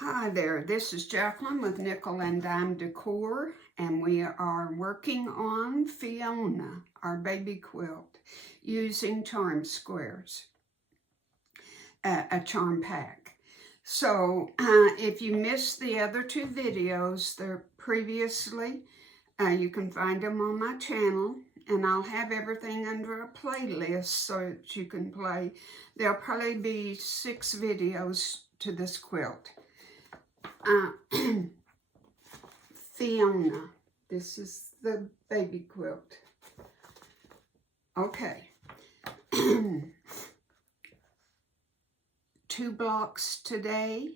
Hi there, this is Jacqueline with Nickel and Dime Decor, and we are working on Fiona, our baby quilt, using charm squares, a charm pack. So if you missed the other two videos, they're previously, you can find them on my channel, and I'll have everything under a playlist so that you can play. There'll probably be 6 videos to this quilt. Fiona, this is the baby quilt. Okay. 2 blocks today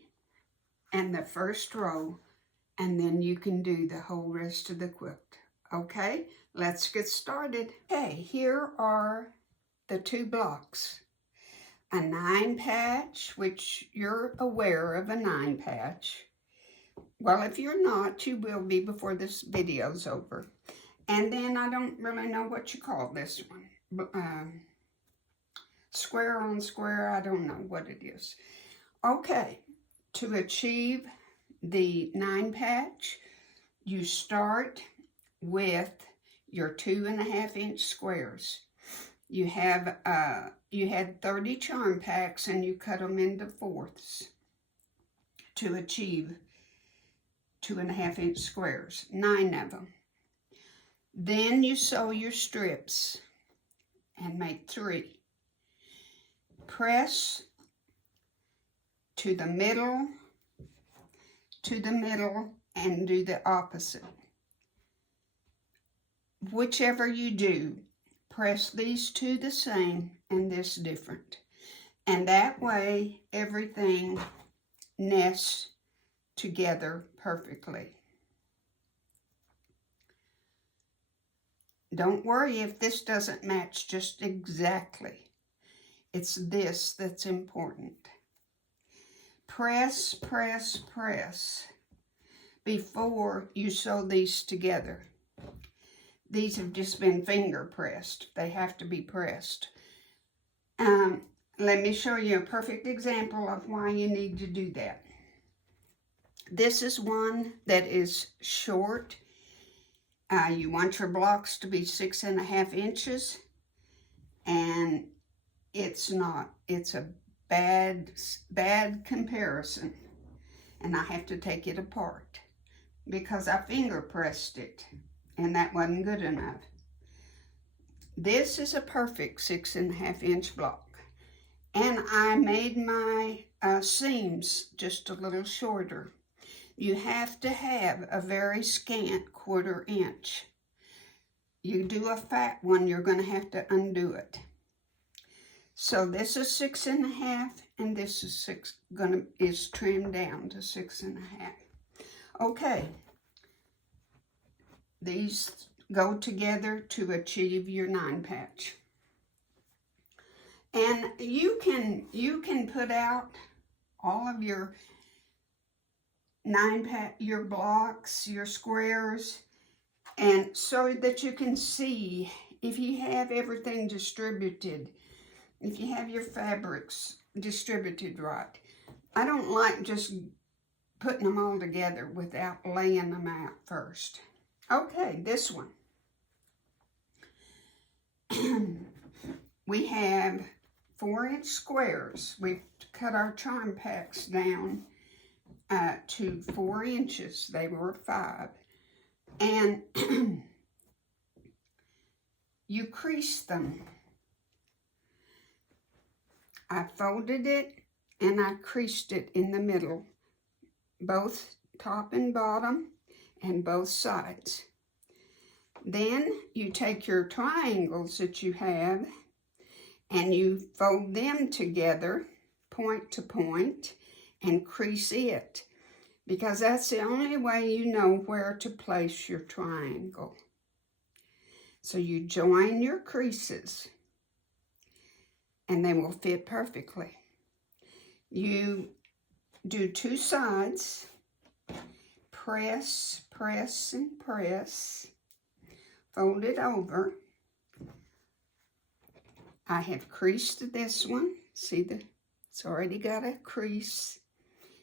and the first row, and then you can do the whole rest of the quilt. Okay, let's get started. Okay, here are the 2 blocks. A 9 patch, which you're aware of a 9 patch. Well, if you're not, you will be before this video's over. And then I don't really know what you call this one. Square on square, I don't know what it is. Okay, to achieve the 9 patch, you start with your 2.5 inch squares. You had 30 charm packs and you cut them into fourths to achieve 2.5 inch squares, 9 of them. Then you sew your strips and make 3. Press to the middle, and do the opposite. Whichever you do, press these 2 the same and this different. And that way everything nests together perfectly. Don't worry if this doesn't match just exactly. It's this that's important. Press, press, press before you sew these together. These have just been finger pressed. They have to be pressed. Let me show you a perfect example of why you need to do that. This is one that is short. You want your blocks to be 6.5 inches, and it's not. It's a bad comparison, and I have to take it apart because I finger pressed it, and that wasn't good enough. This is a perfect 6.5 inch block, and I made my seams just a little shorter. You have to have a very scant 1/4 inch. You do a fat one, you're going to have to undo it. So this is 6.5, and this is trimmed down to 6.5. Okay, these go together to achieve your 9 patch. And you can put out all of your 9 patch, your blocks, your squares, and so that you can see if you have everything distributed, if you have your fabrics distributed right. I don't like just putting them all together without laying them out first. Okay, this one. We have 4-inch squares. We've cut our charm packs down to 4 inches. They were 5. And you crease them. I folded it and I creased it in the middle, both top and bottom and both sides. Then you take your triangles that you have and you fold them together, point to point, and crease it, because that's the only way you know where to place your triangle. So you join your creases and they will fit perfectly. You do 2 sides, press, press, and press, fold it over. I have creased this one. See, it's already got a crease.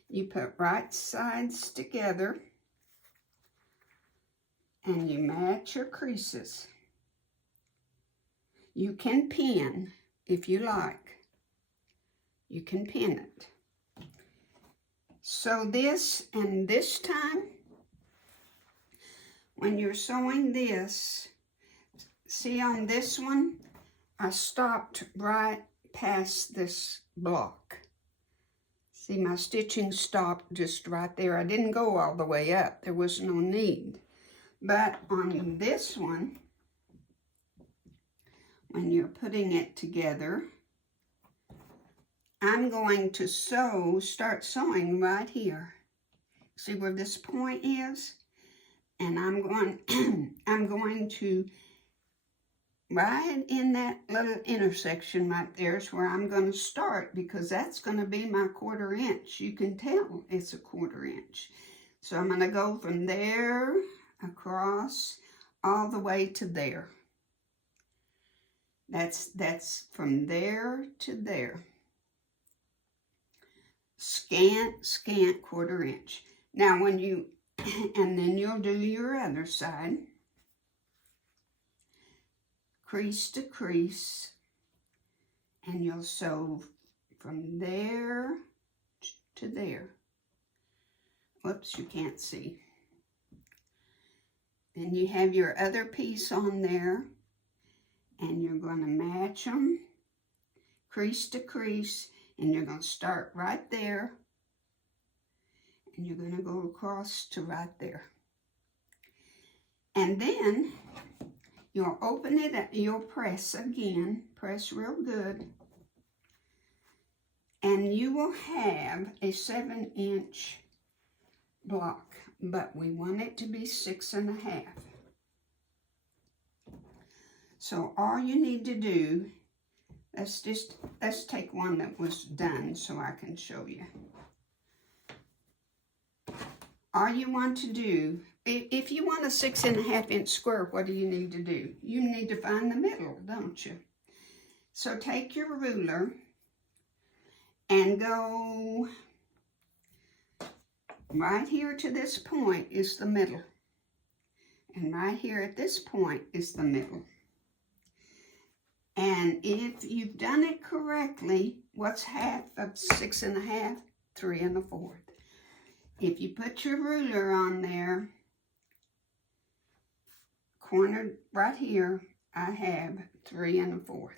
You put right sides together and you match your creases. You can pin if you like. You can pin it. So this, and this time, when you're sewing this, see on this one, I stopped right past this block. See, my stitching stopped just right there. I didn't go all the way up. There was no need. But on this one, when you're putting it together, I'm going to start sewing right here. See where this point is? And I'm going to, right in that little intersection right there is where I'm going to start, because that's going to be my 1/4 inch. You can tell it's a 1/4 inch. So I'm going to go from there across all the way to there. That's from there to there. Scant 1/4 inch. Now when you, and then you'll do your other side. Crease to crease, and you'll sew from there to there. Whoops, you can't see. Then you have your other piece on there, and you're going to match them crease to crease, and you're going to start right there, and you're going to go across to right there. And then you'll open it up, you'll press again, press real good, and you will have a 7-inch block, but we want it to be 6.5. So all you need to do, let's take one that was done so I can show you. All you want to do, if you want a 6.5 inch square, what do you need to do? You need to find the middle, don't you? So take your ruler and go right here to this point is the middle. And right here at this point is the middle. And if you've done it correctly, what's half of 6.5? 3 1/4. If you put your ruler on there, cornered right here, I have 3 1/4.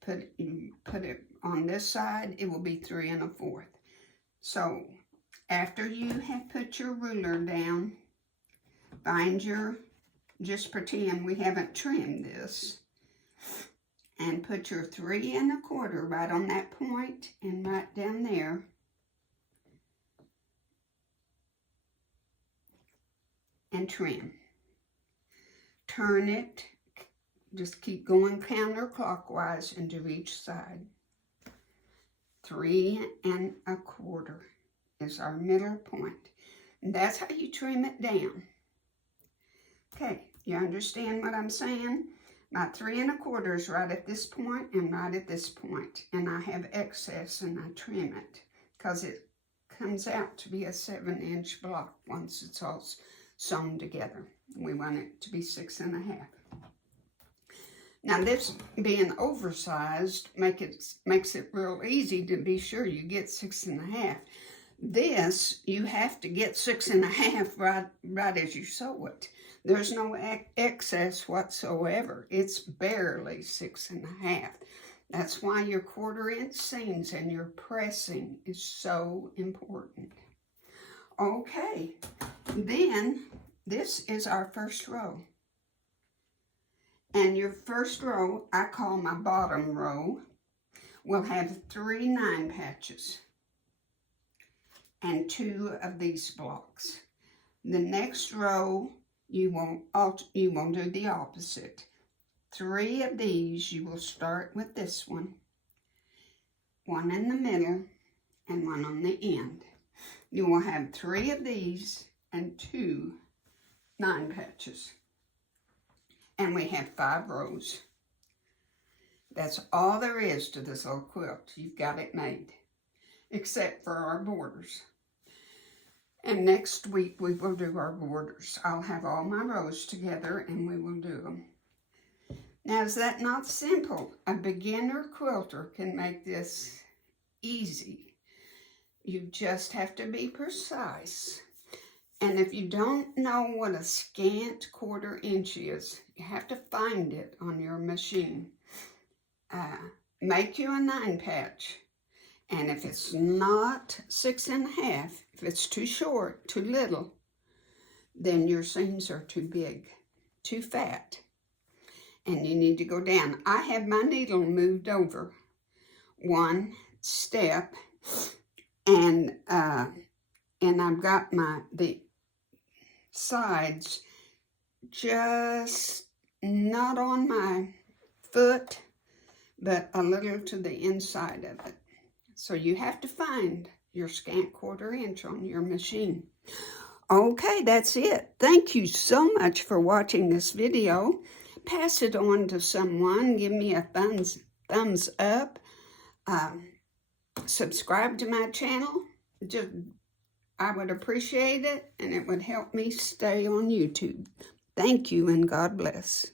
Put it on this side, it will be 3 1/4. So after you have put your ruler down, find your, just pretend we haven't trimmed this, and put your 3 1/4 right on that point and right down there. And trim. Turn it, just keep going counterclockwise into each side. 3 1/4 is our middle point. And that's how you trim it down. Okay, you understand what I'm saying? My 3 1/4 is right at this point and right at this point. And I have excess and I trim it because it comes out to be a 7-inch block once it's all sewn together. We want it to be 6.5. Now this being oversized makes it real easy to be sure you get 6.5. This, you have to get 6.5 right as you sew it. There's no excess whatsoever. It's barely 6.5. That's why your 1/4 inch seams and your pressing is so important. Okay, then this is our first row. And your first row, I call my bottom row, will have 3 9 patches and 2 of these blocks. The next row, you won't do the opposite. 3 of these, you will start with this one in the middle, and 1 on the end. You will have 3 of these and 2 9 patches. And we have 5 rows. That's all there is to this little quilt. You've got it made. except for our borders. And next week we will do our borders. I'll have all my rows together and we will do them. Now, is that not simple? A beginner quilter can make this easy. You just have to be precise. And if you don't know what a scant 1/4 inch is, you have to find it on your machine. Make you a 9 patch. And if it's not 6 1/2, if it's too short, too little, then your seams are too big, too fat, and you need to go down. I have my needle moved over 1 step, and I've got the sides just not on my foot, but a little to the inside of it. So you have to find your scant 1/4 inch on your machine. Okay, that's it. Thank you so much for watching this video. Pass it on to someone. Give me a thumbs up. Subscribe to my channel. I would appreciate it, and it would help me stay on YouTube. Thank you, and God bless.